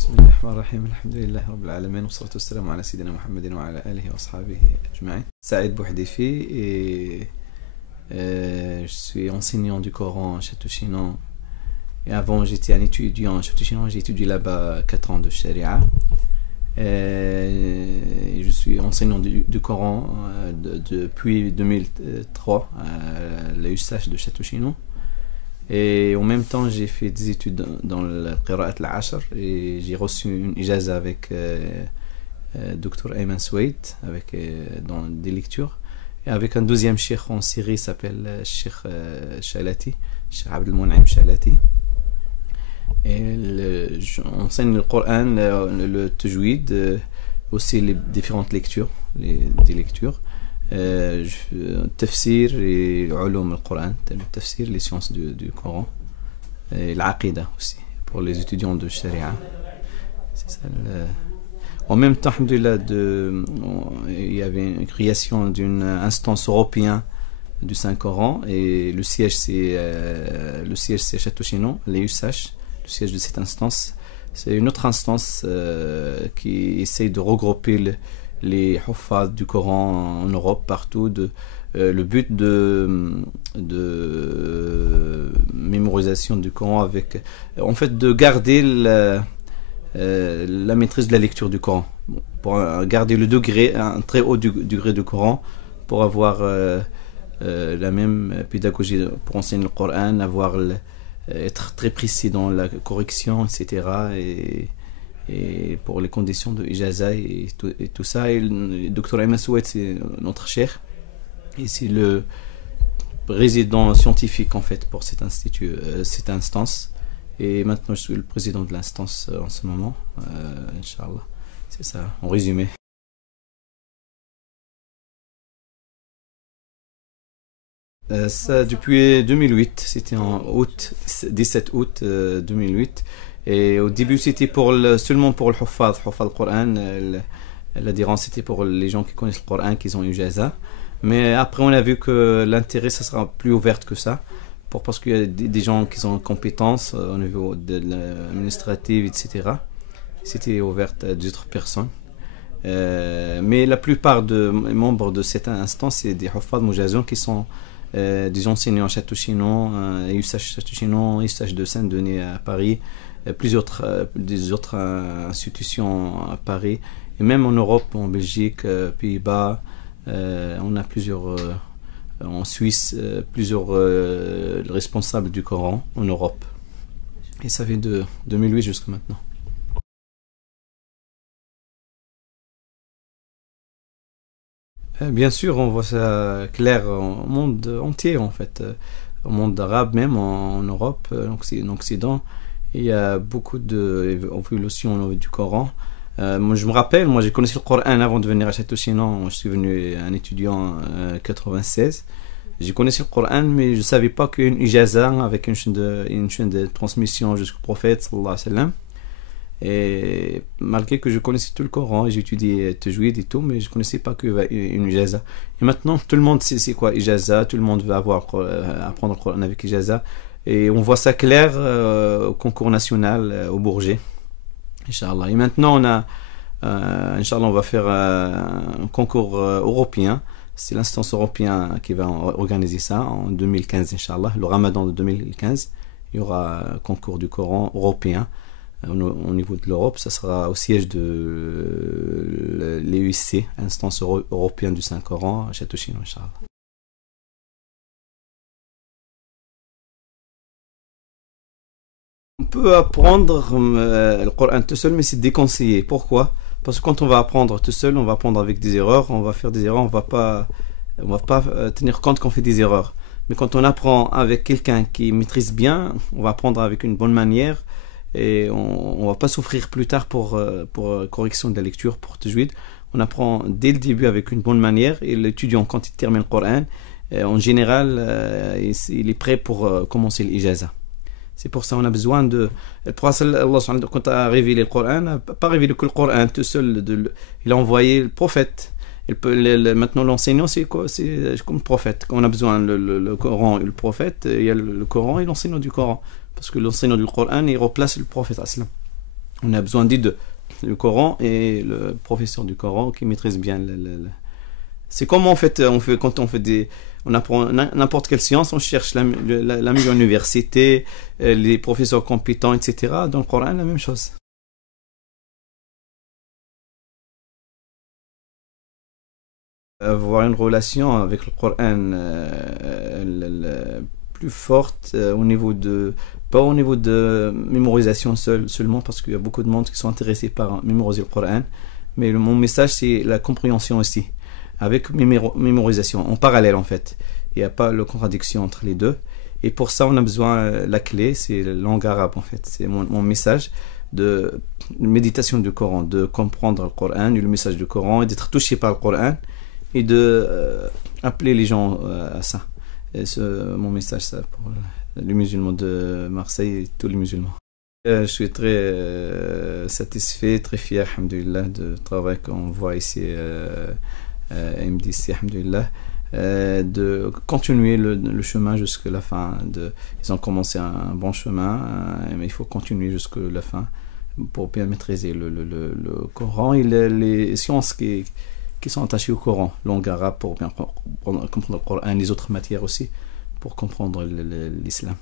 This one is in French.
بسم الله الرحمن الرحيم الحمد لله رب العالمين والصلاة والسلام على سيدنا محمد وعلى آله وأصحابه أجمعين. Saïd Bouhdéfi et je suis enseignant du Coran à Château-Chinon. Et avant j'étais un étudiant à Château-Chinon, j'ai étudié là-bas 4 ans de Sharia. Je suis enseignant du Coran depuis 2003 à l'USH de Château-Chinon. Et en même temps, j'ai fait des études dans le Qira'at al-Ashr et j'ai reçu une ijaza avec Dr Ayman Souaid dans des lectures. Et avec un deuxième cheikh en Syrie, s'appelle Cheikh Chalati, Cheikh Abdel Moun'im Chalati. Et j'enseigne le Coran, le tajwid, aussi les différentes lectures, des lectures. Tafsir et ulum al-Coran, le tafsir, les sciences du Coran, et l'aqida aussi, pour les étudiants de Sharia. C'est ça. En même temps, alhamdoulilah, il y avait une création d'une instance européenne du Saint-Coran, et le siège c'est Château-Chinon, l'USH, le siège de cette instance. C'est une autre instance qui essaye de regrouper les huffaz du Coran en Europe, partout, le but de mémorisation du Coran, avec en fait de garder la maîtrise de la lecture du Coran, pour garder le degré, un très haut degré du Coran, pour avoir la même pédagogie pour enseigner le Coran, être très précis dans la correction, etc. Et pour les conditions de ijaza et tout ça. Et le Dr Ayman Souaid, c'est notre cheikh, et c'est le président scientifique en fait pour cet institut, cette instance. Et maintenant je suis le président de l'instance en ce moment, Inch'Allah. C'est ça, en résumé. Ça depuis 2008, c'était en 17 août 2008. Et au début, c'était seulement pour le Huffaz al-Qur'an. L'adhérence, c'était pour les gens qui connaissent le Coran, qui ont eu ijaza. Mais après, on a vu que l'intérêt, ça sera plus ouvert que ça. Parce qu'il y a des gens qui ont compétences au niveau de l'administratif, etc. C'était ouvert à d'autres personnes. Mais la plupart des membres de cette instance, c'est des Huffaz Moujazon qui sont des enseignants à Château-Chinon, USH Château-Chinon, USH de Saint-Denis à Paris, des autres institutions à Paris, et même en Europe, en Belgique, Pays-Bas, on a plusieurs, en Suisse, plusieurs responsables du Coran en Europe. Et ça fait de 2008 jusqu'à maintenant. Bien sûr, on voit ça clair au monde entier en fait, au monde arabe même, en Europe, en Occident. Il y a beaucoup d'évolutions du Coran. Moi, je me rappelle, j'ai connu le Coran avant de venir à Château-Chinon. Je suis venu un étudiant en 96. J'ai connu le Coran, mais je ne savais pas qu'il y a une ijaza avec une chaîne de transmission jusqu'au prophète sallallahu alayhi wa sallam. Et malgré que je connaissais tout le Coran, j'ai étudié tajwid et tout, mais je ne connaissais pas qu'il y avait une ijaza. Et maintenant, tout le monde sait c'est quoi ijaza, tout le monde veut apprendre le Coran avec ijaza. Et on voit ça clair au concours national au Bourget, Inch'Allah. Et maintenant, Inch'Allah, on va faire un concours européen. C'est l'instance européenne qui va organiser ça en 2015, Inch'Allah. Le Ramadan de 2015, il y aura un concours du Coran européen. Au niveau de l'Europe, ça sera au siège de l'EUC, Instance européenne du Saint-Coran, à Château-Chinon, Inch'Allah. On peut apprendre le Coran tout seul, mais c'est déconseillé. Pourquoi? Parce que quand on va apprendre tout seul, on va apprendre avec des erreurs, on va faire des erreurs, on va pas tenir compte qu'on fait des erreurs. Mais quand on apprend avec quelqu'un qui maîtrise bien, on va apprendre avec une bonne manière, et on va pas souffrir plus tard pour correction de la lecture, pour tajwid. On apprend dès le début avec une bonne manière, et l'étudiant, quand il termine le Coran, en général, il est prêt pour commencer l'ijaza. C'est pour ça qu'on a besoin de... Le prophète, Allah, quand il a révélé le Coran, n'a pas révélé que le Coran tout seul. Il a envoyé le prophète. Maintenant, l'enseignant, c'est quoi? C'est comme le prophète. Quand on a besoin le Coran et le prophète, il y a le Coran et l'enseignant du Coran. Parce que l'enseignant du Coran, il replace le prophète. On a besoin des deux, le Coran et le professeur du Coran qui maîtrise bien c'est comme en fait, quand on fait on apprend n'importe quelle science, on cherche la meilleure université, les professeurs compétents, etc. Dans le Coran, la même chose. Avoir une relation avec le Coran plus forte au niveau pas au niveau de mémorisation seulement, parce qu'il y a beaucoup de monde qui sont intéressés par mémoriser le Coran, mais mon message, c'est la compréhension aussi, avec mémorisation, en parallèle en fait. Il n'y a pas de contradiction entre les deux. Et pour ça, on a besoin, la clé, c'est la langue arabe en fait. C'est mon message de méditation du Coran, de comprendre le Coran et le message du Coran, et d'être touché par le Coran, et de appeler les gens à ça. Et mon message, ça, pour les musulmans de Marseille et tous les musulmans. Je suis très satisfait, très fier, alhamdoulilah, du travail qu'on voit ici à MDC, alhamdoulilah, de continuer le chemin jusqu'à la fin. Ils ont commencé un bon chemin, mais il faut continuer jusqu'à la fin pour bien maîtriser le Coran et les sciences qui sont attachées au Coran, langue arabe pour bien comprendre le Coran et les autres matières aussi, pour comprendre l'islam.